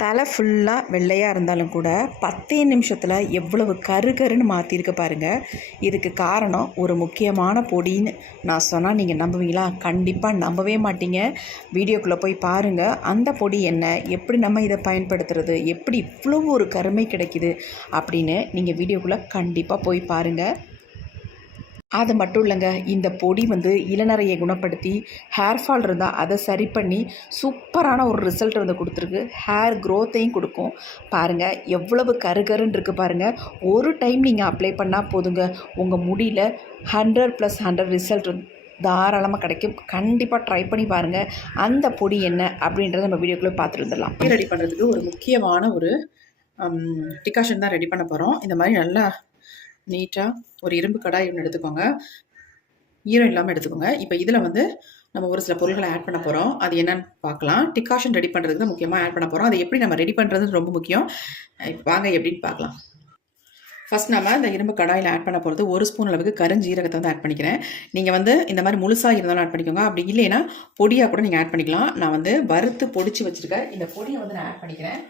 தலை ஃபுல்லாக வெள்ளையாக இருந்தாலும் கூட 10 நிமிஷத்தில் எவ்வளவு கருன்னு மாற்றிருக்கு பாருங்கள். இதுக்கு காரணம் ஒரு முக்கியமான பொடின்னு நான் சொன்னால் நீங்கள் நம்புவீங்களா? கண்டிப்பாக நம்பவே மாட்டீங்க. வீடியோக்குள்ளே போய் பாருங்கள். அந்த பொடி என்ன, எப்படி நம்ம இதை பயன்படுத்துறது, எப்படி இவ்வளோ ஒரு கருமை கிடைக்குது அப்படின்னு நீங்கள் வீடியோக்குள்ளே கண்டிப்பாக போய் பாருங்கள். அது மட்டும் இல்லைங்க, இந்த பொடி இளநரையை குணப்படுத்தி ஹேர் ஃபால் இருந்தால் அதை சரி பண்ணி சூப்பரான ஒரு ரிசல்ட் கொடுத்துருக்கு. ஹேர் க்ரோத்தையும் கொடுக்கும். பாருங்கள் எவ்வளவு கருன்னு இருக்குது பாருங்கள். ஒரு டைம் நீங்கள் அப்ளை பண்ணால் போதுங்க, உங்கள் முடியில் 100+100 ரிசல்ட் தாராளமாக கிடைக்கும். கண்டிப்பாக ட்ரை பண்ணி பாருங்கள். அந்த பொடி என்ன அப்படின்றத நம்ம வீடியோக்குள்ளே பார்த்துட்டு வந்துடலாம். ரெடி பண்ணுறதுக்கு ஒரு முக்கியமான ஒரு டிகாஷன் தான் ரெடி பண்ண போகிறோம். இந்த மாதிரி நல்லா நீட்டாக ஒரு இரும்பு கடாய் ஒன்று எடுத்துக்கோங்க. ஈரம் இல்லாமல் எடுத்துக்கோங்க. இப்போ இதில் நம்ம ஒரு சில பொருட்களை ஆட் பண்ண போகிறோம். அது என்னன்னு பார்க்கலாம். டிகாஷன் ரெடி பண்ணுறதுக்கு தான் முக்கியமாக ஆட் பண்ண போகிறோம். அதை எப்படி நம்ம ரெடி பண்ணுறது ரொம்ப முக்கியம். வாங்க எப்படின்னு பார்க்கலாம். ஃபஸ்ட் நம்ம இந்த இரும்பு கடாயில் ஆட் பண்ண போகிறது 1 ஸ்பூன் அளவுக்கு கருஞ்சீரகத்தை ஆட் பண்ணிக்கிறேன். நீங்கள் இந்த மாதிரி முழுசாக இருந்தாலும் ஆட் பண்ணிக்கோங்க. அப்படி இல்லைன்னா பொடியாக கூட நீங்கள் ஆட் பண்ணிக்கலாம். நான் வறுத்து பொடிச்சு வச்சுருக்கேன். இந்த பொடியை நான் ஆட் பண்ணிக்கிறேன்.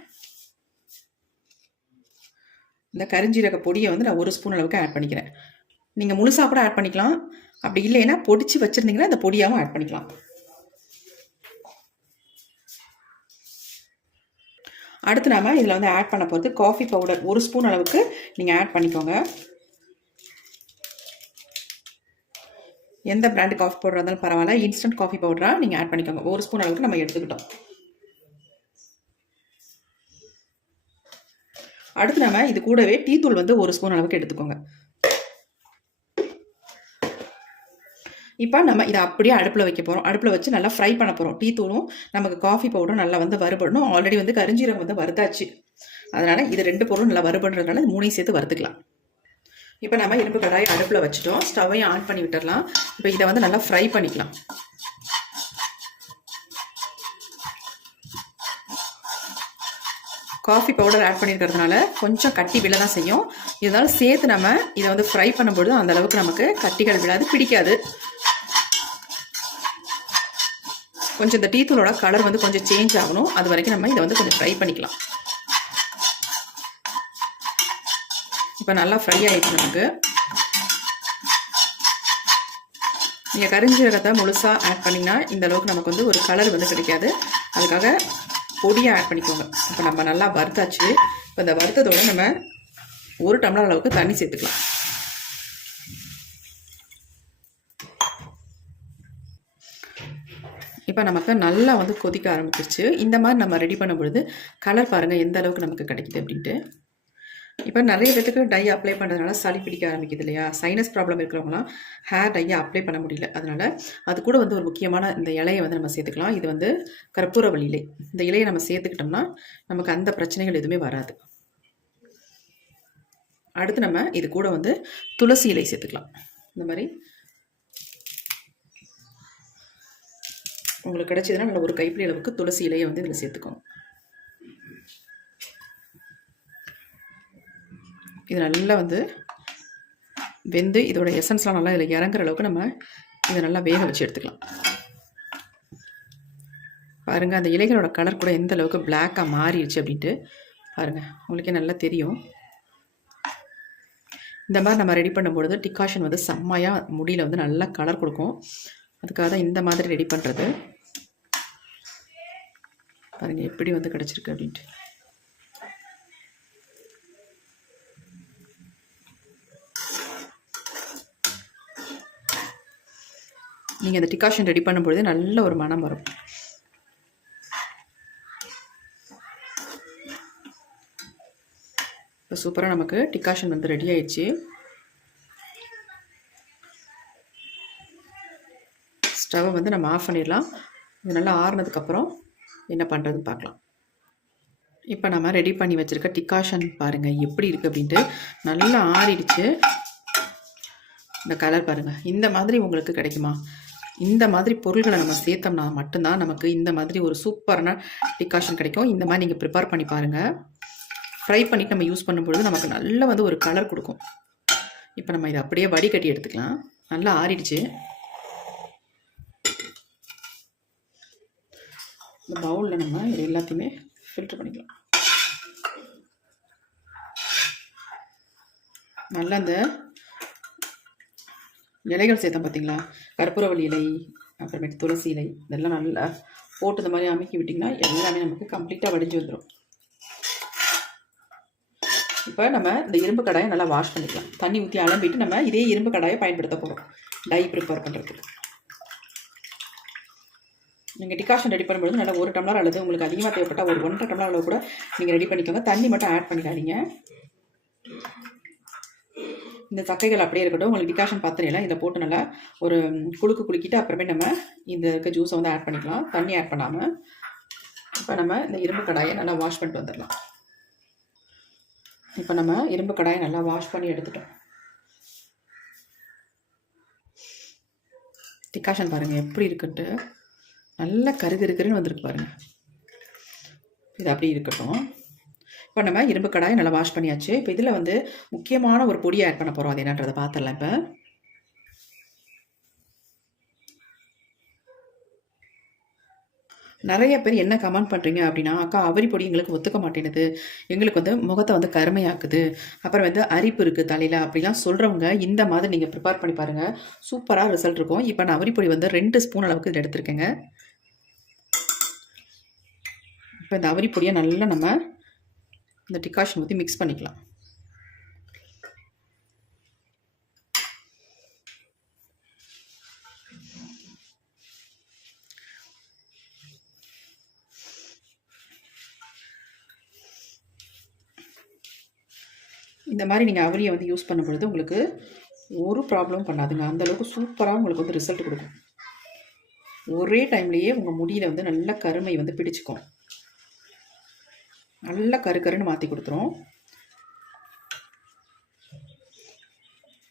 இந்த கருஞ்சீரக பொடியை நான் 1 ஸ்பூன் அளவுக்கு ஆட் பண்ணிக்கிறேன். நீங்கள் முழுசாக கூட ஆட் பண்ணிக்கலாம். அப்படி இல்லைன்னா பொடிச்சு வச்சுருந்தீங்கன்னா இந்த பொடியாகவும் ஆட் பண்ணிக்கலாம். அடுத்து நம்ம இதில் ஆட் பண்ண போகிறது காஃபி பவுடர் 1 ஸ்பூன் அளவுக்கு நீங்கள் ஆட் பண்ணிக்கோங்க. எந்த பிராண்டு காஃபி பவுடர் இருந்தாலும் பரவாயில்ல, இன்ஸ்டன்ட் காஃபி பவுடராக நீங்கள் ஆட் பண்ணிக்கோங்க. 1 ஸ்பூன் அளவுக்கு நம்ம எடுத்துக்கிட்டோம். அடுத்து நம்ம இது கூடவே டீ தூள் 1 ஸ்பூன் அளவுக்கு எடுத்துக்கோங்க. இப்போ நம்ம இதை அப்படியே அடுப்பில் வைக்க போகிறோம். அடுப்பில் வச்சு நல்லா ஃப்ரை பண்ண போகிறோம். டீ தூளும் நமக்கு காஃபி பவுடரும் நல்லா வறுபடணும். ஆல்ரெடி கருஞ்சீரகம் வறுத்தாச்சு. அதனால் இது 2 பொருளும் நல்லா வறுபடுறதுனால இது 3ஐயும் சேர்த்து வறுத்துக்கலாம். இப்போ நம்ம இரும்பு கடாயை அடுப்பில் வச்சுட்டோம். ஸ்டவ்வையும் ஆன் பண்ணி விட்டுடலாம். இப்போ இதை நல்லா ஃப்ரை பண்ணிக்கலாம். காஃபி பவுடர் ஆட் பண்ணியிருக்கிறதுனால கொஞ்சம் கட்டி விழ தான் செய்யும். இதனால சேர்த்து நம்ம இதை ஃப்ரை பண்ணும்போது அந்த அளவுக்கு நமக்கு கட்டிகள் விழாது, பிடிக்காது. கொஞ்சம் இந்த டீ தூளோட கலர் கொஞ்சம் சேஞ்ச் ஆகணும். அது வரைக்கும் நம்ம இதை கொஞ்சம் ஃப்ரை பண்ணிக்கலாம். இப்போ நல்லா ஃப்ரை ஆகிடுச்சு நமக்கு. நீங்கள் கருஞ்சீரகத்தை முழுசாக ஆட் பண்ணிங்கன்னா இந்த அளவுக்கு நமக்கு ஒரு கலர் கிடைக்காது. அதுக்காக பொடியை ஆட் பண்ணிக்கோங்க. இப்போ நம்ம நல்லா வறுத்தாச்சு. இப்போ இந்த வறுத்ததோடு நம்ம 1 டம்ளர் அளவுக்கு தண்ணி சேர்த்துக்கலாம். இப்போ நமக்கு நல்லா கொதிக்க ஆரம்பிச்சிருச்சு. இந்த மாதிரி நம்ம ரெடி பண்ணும்பொழுது கலர் பாருங்கள் எந்த அளவுக்கு நமக்கு கிடைக்குது அப்படின்ட்டு. இப்போ நிறைய பேருக்கு டை அப்ளை பண்ணுறதுனால சளி பிடிக்க ஆரம்பிக்குது இல்லையா? சைனஸ் ப்ராப்ளம் இருக்கிறவங்களாம் ஹேர் டையை அப்ளை பண்ண முடியல. அதனால் அது கூட ஒரு முக்கியமான இந்த இலையை நம்ம சேர்த்துக்கலாம். இது கற்பூரவள்ளி இலை. இந்த இலையை நம்ம சேர்த்துக்கிட்டோம்னா நமக்கு அந்த பிரச்சனைகள் எதுவுமே வராது. அடுத்து நம்ம இது கூட துளசி இலை சேர்த்துக்கலாம். இந்த மாதிரி உங்களுக்கு கிடைச்சதுன்னா நல்ல ஒரு கைப்பிடி அளவுக்கு துளசி இலையை இதில் சேர்த்துக்கோங்க. இது நல்லா வெந்து இதோட எசன்ஸ்லாம் நல்லா இதில் இறங்குற அளவுக்கு நம்ம இதை நல்லா வேக வச்சு எடுத்துக்கலாம். பாருங்கள் அந்த இலைகளோட கலர் கூட எந்த அளவுக்கு பிளாக்காக மாறிடுச்சு அப்படின்ட்டு பாருங்கள், உங்களுக்கே நல்லா தெரியும். இந்த மாதிரி நம்ம ரெடி பண்ணும்பொழுது டிகாஷன் செம்மையாக முடியில் நல்லா கலர் கொடுக்கும். அதுக்காக தான் இந்த மாதிரி ரெடி பண்ணுறது. பாருங்கள் எப்படி கிடச்சிருக்கு அப்படின்ட்டு. நீங்கள் இந்த டிகாஷன் ரெடி பண்ணும்பொழுது நல்ல ஒரு மனம் வரும். இப்போ சூப்பராக நமக்கு டிகாஷன் ரெடி ஆயிடுச்சு. ஸ்டவ்வை நம்ம ஆஃப் பண்ணிடலாம். இது நல்லா ஆறுனதுக்கப்புறம் என்ன பண்ணுறதுன்னு பார்க்கலாம். இப்போ நம்ம ரெடி பண்ணி வச்சுருக்க டிகாஷன் பாருங்கள் எப்படி இருக்குது அப்படின்ட்டு. நல்லா ஆறிடுச்சு. இந்த கலர் பாருங்கள். இந்த மாதிரி உங்களுக்கு கிடைக்குமா? இந்த மாதிரி பொருள்களை நம்ம சேர்த்தோம்னா மட்டும்தான் நமக்கு இந்த மாதிரி ஒரு சூப்பரான டிகாஷன் கிடைக்கும். இந்த மாதிரி நீங்கள் ப்ரிப்பேர் பண்ணி பாருங்கள். ஃப்ரை பண்ணிவிட்டு நம்ம யூஸ் பண்ணும்பொழுது நமக்கு நல்ல ஒரு கலர் கொடுக்கும். இப்போ நம்ம இதை அப்படியே வடிகட்டி எடுத்துக்கலாம். நல்லா ஆறிடுச்சு. இந்த பவுலில் நம்ம இது எல்லாத்தையுமே ஃபில்டர் பண்ணிக்கலாம். நல்லா அந்த இலைகள் சேர்த்தோம் பார்த்தீங்களா, கற்பூரவள்ளி இலை, அப்புறமேட்டு துளசி இலை, இதெல்லாம் நல்லா போட்டு இந்த மாதிரி அமுக்கி விட்டிங்கன்னா எல்லாமே நமக்கு கம்ப்ளீட்டாக வடிஞ்சு வந்துடும். இப்போ நம்ம இந்த இரும்பு கடாயை நல்லா வாஷ் பண்ணிக்கலாம். தண்ணி ஊற்றி அலம்பிட்டு நம்ம இதே இரும்பு கடாயை பயன்படுத்த போகிறோம் டை ப்ரிப்பேர் பண்ணுறதுக்கு. நீங்கள் டிகாஷன் ரெடி பண்ணும்போது நல்லா 1 டம்ளர் அல்லது உங்களுக்கு அதிகமாக தேவைப்பட்டால் ஒரு 1.5 டம்ளர் அளவு கூட நீங்கள் ரெடி பண்ணிக்கோங்க. தண்ணி மட்டும் ஆட் பண்ணிக்காதீங்க. இந்த சக்கைகள் அப்படியே இருக்கட்டும். உங்களுக்கு டிகாஷன் பாத்திரம் இதை போட்டு நல்லா ஒரு குலுக்கிட்டு அப்புறமே நம்ம இந்த இருக்க ஜூஸை வந்து ஆட் பண்ணிக்கலாம், தண்ணி ஆட் பண்ணாமல். இப்போ நம்ம இந்த இரும்பு கடாயை நல்லா வாஷ் பண்ணிட்டு வந்துடலாம். இப்போ நம்ம இரும்பு கடாயை நல்லா வாஷ் பண்ணி எடுத்துட்டோம். டிகாஷன் பாருங்கள் எப்படி இருக்குன்ட்டு, நல்லா கருகருன்னு வந்திருக்கு பாருங்கள். இது அப்படி இருக்கட்டும். இப்போ நம்ம இரும்பு கடாயை நல்லா வாஷ் பண்ணியாச்சு. இப்போ இதில் வந்து முக்கியமான ஒரு பொடியை ஆட் பண்ண போகிறோம். அது என்னன்றதை பார்த்துடலாம். இப்போ நிறைய பேர் என்ன கமெண்ட் பண்ணுறீங்க அப்படின்னா, அக்கா அவரி பொடி எங்களுக்கு ஒத்துக்க மாட்டேங்குது, எங்களுக்கு வந்து முகத்தை வந்து கருமையாக்குது, அப்புறம் வந்து அரிப்பு இருக்குது தலையில் அப்படிலாம் சொல்கிறவங்க இந்த மாதிரி நீங்கள் ப்ரிப்பேர் பண்ணி பாருங்கள், சூப்பராக ரிசல்ட் இருக்கும். இப்போ நான் அவரி பொடி வந்து 2 ஸ்பூன் அளவுக்கு இதில் எடுத்துருக்கேங்க. இப்போ இந்த அவரி பொடியை நல்லா நம்ம இந்த டிகாஷன் ஊற்றி மிக்ஸ் பண்ணிக்கலாம். இந்த மாதிரி நீங்கள் அவரியை வந்து யூஸ் பண்ணும் பொழுது உங்களுக்கு ஒரு ப்ராப்ளம் பண்ணாதுங்க. அந்தளவுக்கு சூப்பராக உங்களுக்கு வந்து ரிசல்ட் கொடுக்கும். ஒரே டைம்லேயே உங்கள் முடியில் வந்து நல்ல கருமை வந்து பிடிச்சிக்கும், நல்லா கருன்னு மாற்றி கொடுத்துரும்.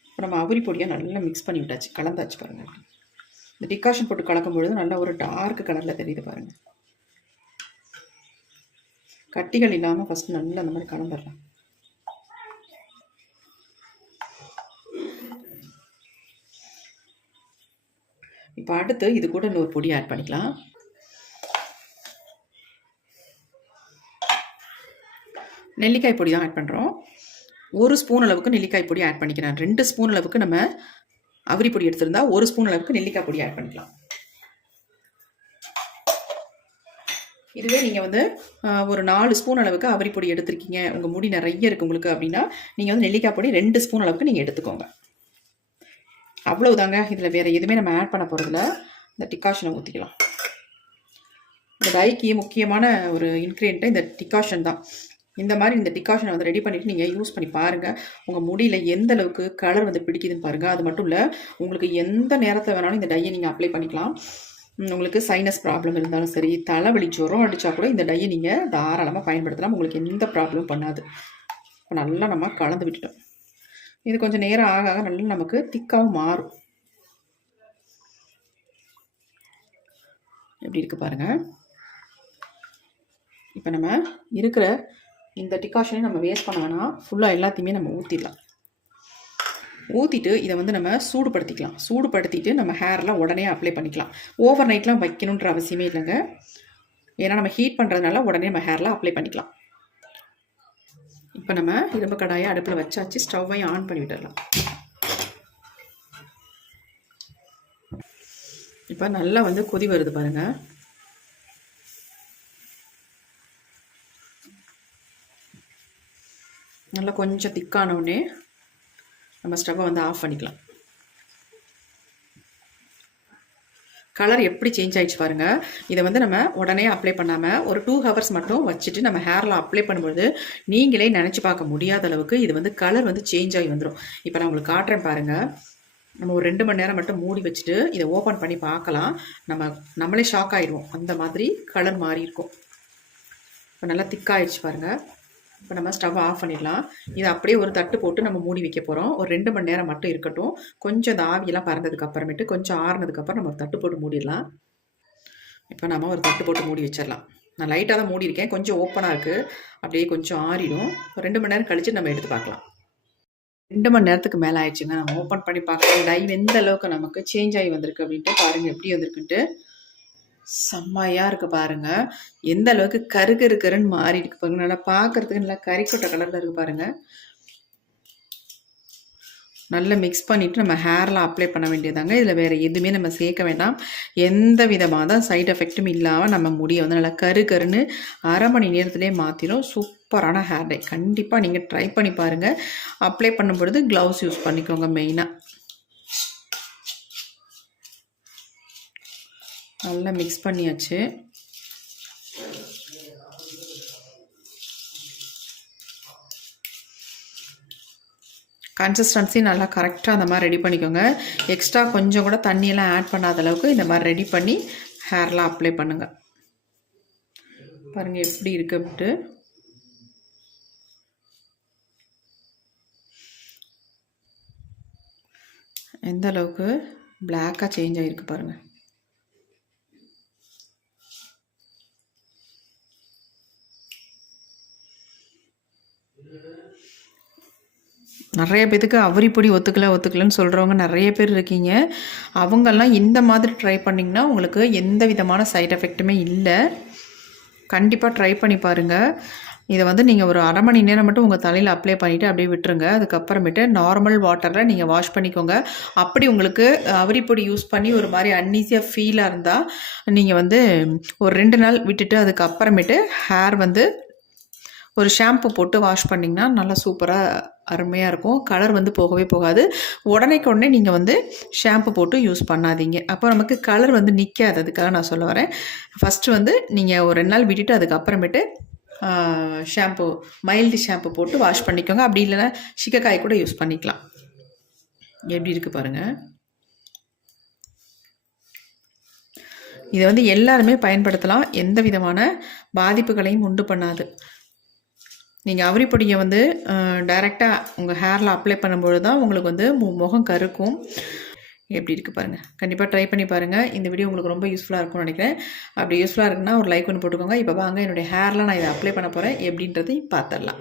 இப்போ நம்ம அவரி பொடியாக நல்லா மிக்ஸ் பண்ணி விட்டாச்சு, கலந்தாச்சு பாருங்கள். இந்த டிகாஷன் போட்டு கலக்கும் பொழுது நல்லா ஒரு டார்க் கலரில் தெரியுது பாருங்கள். கட்டிகள் இல்லாமல் ஃபஸ்ட்டு நல்லா அந்த மாதிரி கலந்துடலாம். இப்போ அடுத்து இது கூட இன்னொரு பொடி ஆட் பண்ணிக்கலாம். நெல்லிக்காய் பொடி தான் ஆட் பண்ணுறோம். 1 ஸ்பூன் அளவுக்கு நெல்லிக்காய் பொடி ஆட் பண்ணிக்கிறேன். 2 ஸ்பூன் அளவுக்கு நம்ம அவரி பொடி எடுத்திருந்தா 1 ஸ்பூன் அளவுக்கு நெல்லிக்காய் பொடி ஆட் பண்ணிக்கலாம். இதுவே நீங்கள் வந்து ஒரு 4 ஸ்பூன் அளவுக்கு அவரி பொடி எடுத்திருக்கீங்க, உங்கள் முடி நிறைய இருக்குது உங்களுக்கு அப்படின்னா, நீங்கள் வந்து நெல்லிக்காய் பொடி 2 ஸ்பூன் அளவுக்கு நீங்கள் எடுத்துக்கோங்க. அவ்வளவுதாங்க. இதில் வேறு எதுவுமே நம்ம ஆட் பண்ண போகிறதில்ல. இந்த டிகாஷனை ஊற்றிக்கலாம். இந்த டைக்கு முக்கியமான ஒரு இன்க்ரீடியண்ட்டு இந்த டிகாஷன் தான். இந்த மாதிரி இந்த டிகாஷனை வந்து ரெடி பண்ணிவிட்டு நீங்கள் யூஸ் பண்ணி பாருங்கள். உங்கள் முடியில் எந்த அளவுக்கு கலர் வந்து பிடிக்குதுன்னு பாருங்கள். அது மட்டும் இல்லை, உங்களுக்கு எந்த நேரத்தில் வேணாலும் இந்த டையை நீங்கள் அப்ளை பண்ணிக்கலாம். உங்களுக்கு சைனஸ் ப்ராப்ளம் இருந்தாலும் சரி, தலைவலி ஜுரம் அடித்தா கூட இந்த டையை நீங்கள் தாராளமாக பயன்படுத்தலாம். உங்களுக்கு எந்த ப்ராப்ளமும் பண்ணாது. இப்போ நல்லா நம்ம கலந்து விட்டுட்டோம். இது கொஞ்சம் நேரம் ஆக ஆக நல்லா நமக்கு திக்காகவும் மாறும். எப்படி இருக்குது பாருங்கள். இப்போ நம்ம இருக்கிற இந்த டிகாஷனை நம்ம வேஸ்ட் பண்ண வேணாம், ஃபுல்லாக எல்லாத்தையுமே நம்ம ஊற்றிடலாம். ஊற்றிட்டு இதை வந்து நம்ம சூடுபடுத்திக்கலாம். சூடுபடுத்திட்டு நம்ம ஹேரில் உடனே அப்ளை பண்ணிக்கலாம். ஓவர் நைட்லாம் வைக்கணுன்ற அவசியமே இல்லைங்க. ஏன்னா நம்ம ஹீட் பண்ணுறதுனால உடனே நம்ம ஹேரில் அப்ளை பண்ணிக்கலாம். இப்போ நம்ம இரும்பு கடாயை அடுப்பில் வச்சாச்சு, ஸ்டவ்வையும் ஆன் பண்ணி விட்டுடலாம். இப்போ நல்லா வந்து கொதி வருது பாருங்கள். நல்லா கொஞ்சம் திக்கான உடனே நம்ம ஸ்டவ்வை வந்து ஆஃப் பண்ணிக்கலாம். கலர் எப்படி சேஞ்ச் ஆகிடுச்சு பாருங்கள். இதை வந்து நம்ம உடனே அப்ளை பண்ணாமல் ஒரு 2 ஹவர்ஸ் மட்டும் வச்சுட்டு நம்ம ஹேரில் அப்ளை பண்ணும்போது நீங்களே நினச்சி பார்க்க முடியாத அளவுக்கு இது வந்து கலர் வந்து சேஞ்ச் ஆகி வந்துடும். இப்போ நான் உங்களுக்கு காட்டுறேன் பாருங்கள். நம்ம ஒரு 2 மணி நேரம் மட்டும் மூடி வச்சுட்டு இதை ஓப்பன் பண்ணி பார்க்கலாம். நம்மளே ஷாக் ஆகிடுவோம், அந்த மாதிரி கலர் மாறி இருக்கும். இப்போ நல்லா திக்காகிடுச்சு பாருங்கள். இப்போ நம்ம ஸ்டவ் ஆஃப் பண்ணிடலாம். இதை அப்படியே ஒரு தட்டு போட்டு நம்ம மூடி வைக்க போகிறோம். ஒரு 2 மணி நேரம் மட்டும் இருக்கட்டும். கொஞ்சம் இந்த ஆவியெல்லாம் பறந்ததுக்கு அப்புறமேட்டு கொஞ்சம் ஆறுனதுக்கப்புறம் நம்ம ஒரு தட்டு போட்டு மூடிடலாம். இப்போ நம்ம ஒரு தட்டு போட்டு மூடி வச்சிடலாம். நான் லைட்டாக தான் மூடி இருக்கேன், கொஞ்சம் ஓப்பனாக இருக்குது, அப்படியே கொஞ்சம் ஆறிடும். ஒரு 2 மணி நேரம் கழித்து நம்ம எடுத்து பார்க்கலாம். 2 மணி நேரத்துக்கு மேலே ஆயிடுச்சுங்க. நம்ம ஓப்பன் பண்ணி பார்க்கலாம் லைவ் எந்த அளவுக்கு நமக்கு சேஞ்ச் ஆகி வந்திருக்கு அப்படின்ட்டு பாருங்கள். எப்படி வந்திருக்குன்ட்டு செம்மையாக இருக்குது பாருங்கள். எந்த அளவுக்கு கருன்னு மாறி இருக்கு பாருங்கள். நல்லா பார்க்குறதுக்கு நல்லா கறிக்கொட்டை கலரில் இருக்குது பாருங்கள். நல்லா மிக்ஸ் பண்ணிவிட்டு நம்ம ஹேரில் அப்ளை பண்ண வேண்டியதாங்க. இதில் வேறு எதுவுமே நம்ம சேர்க்க வேண்டாம். எந்த விதமான சைட் எஃபெக்ட்டும் இல்லாமல் நம்ம முடியை வந்து நல்லா கருன்னு 1/2 மணி நேரத்துலேயே மாற்றிடும். சூப்பரான ஹேர் டை. கண்டிப்பாக நீங்கள் ட்ரை பண்ணி பாருங்கள். அப்ளை பண்ணும்பொழுது க்ளவுஸ் யூஸ் பண்ணிக்கோங்க மெயினாக. நல்லா மிக்ஸ் பண்ணியாச்சு. கன்சிஸ்டன்சி நல்லா கரெக்டாக அந்த மாதிரி ரெடி பண்ணிக்கோங்க. எக்ஸ்ட்ரா கொஞ்சம் கூட தண்ணியெல்லாம் ஆட் பண்ணாத அளவுக்கு இந்த மாதிரி ரெடி பண்ணி ஹேரில் அப்ளை பண்ணுங்கள். பாருங்கள் எப்படி இருக்குது அப்படின்ட்டு. எந்த அளவுக்கு பிளாக்காக சேஞ்ச் ஆகிருக்கு பாருங்கள். நிறைய பேத்துக்கு அவரிப்பொடி ஒத்துக்கலைன்னு சொல்கிறவங்க நிறைய பேர் இருக்கீங்க. அவங்கெல்லாம் இந்த மாதிரி ட்ரை பண்ணிங்கன்னா உங்களுக்கு எந்த விதமான சைட் எஃபெக்ட்டுமே இல்லை. கண்டிப்பாக ட்ரை பண்ணி பாருங்கள். இதை வந்து நீங்கள் ஒரு 1/2 மணி நேரம் மட்டும் உங்கள் தலையில் அப்ளை பண்ணிவிட்டு அப்படியே விட்டுருங்க. அதுக்கப்புறமேட்டு நார்மல் வாட்டரில் நீங்கள் வாஷ் பண்ணிக்கோங்க. அப்படி உங்களுக்கு அவரிப்பொடி யூஸ் பண்ணி ஒரு மாதிரி அன்ஈஸியாக ஃபீலாக இருந்தால் நீங்கள் வந்து ஒரு 2 நாள் விட்டுட்டு அதுக்கப்புறமேட்டு ஹேர் வந்து ஒரு ஷாம்பு போட்டு வாஷ் பண்ணிங்கன்னா நல்லா சூப்பராக அருமையாக இருக்கும். கலர் வந்து போகவே போகாது. உடனே நீங்கள் வந்து ஷாம்பு போட்டு யூஸ் பண்ணாதீங்க. அப்போ நமக்கு கலர் வந்து நிற்காது. அதுக்காக நான் சொல்ல வரேன். ஃபஸ்ட்டு வந்து நீங்கள் ஒரு 2 நாள் விட்டுட்டு அதுக்கப்புறமேட்டு ஷாம்பு மைல்டு ஷாம்பு போட்டு வாஷ் பண்ணிக்கோங்க. அப்படி இல்லைன்னா சிக்கக்காய் கூட யூஸ் பண்ணிக்கலாம். எப்படி இருக்குது பாருங்கள். இதை வந்து எல்லாருமே பயன்படுத்தலாம். எந்த விதமான பாதிப்புகளையும் உண்டு பண்ணாது. நீங்கள் அவரிப்பொடியை வந்து டைரெக்டாக உங்கள் ஹேரில் அப்ளை பண்ணும்பொழுது தான் உங்களுக்கு வந்து முகம் கருக்கும். எப்படி இருக்குது பாருங்கள். கண்டிப்பாக ட்ரை பண்ணி பாருங்கள். இந்த வீடியோ உங்களுக்கு ரொம்ப யூஸ்ஃபுல்லாக இருக்கும்னு நினைக்கிறேன். அப்படி யூஸ்ஃபுல்லாக இருக்குன்னா ஒரு லைக் ஒன்று போட்டுக்கோங்க. இப்போ வாங்க என்னுடைய ஹேரில் நான் இதை அப்ளை பண்ண போகிறேன் எப்படின்றதையும் பார்த்துடலாம்.